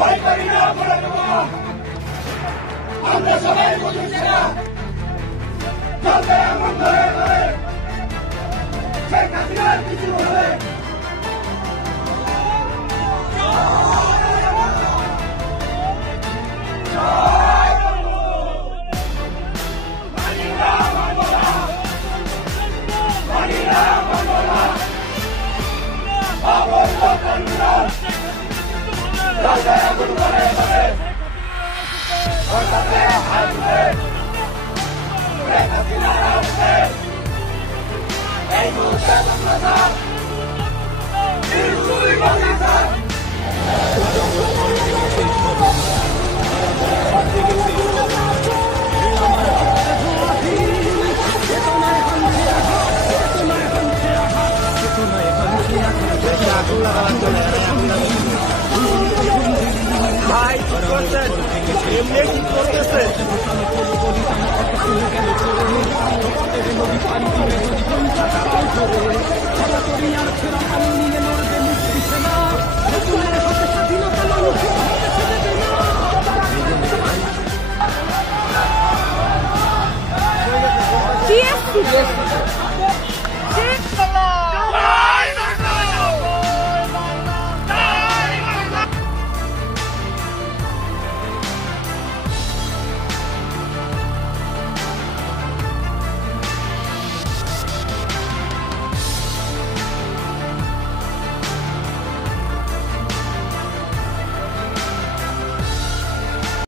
ভয় করি না বলে দেবো আমরা সবাই বুঝেছি না চলবে এমন ধরে ধরে শেখ হাসিনার কিছু হবে ভাই কি করছেন এমনি কি করতেছে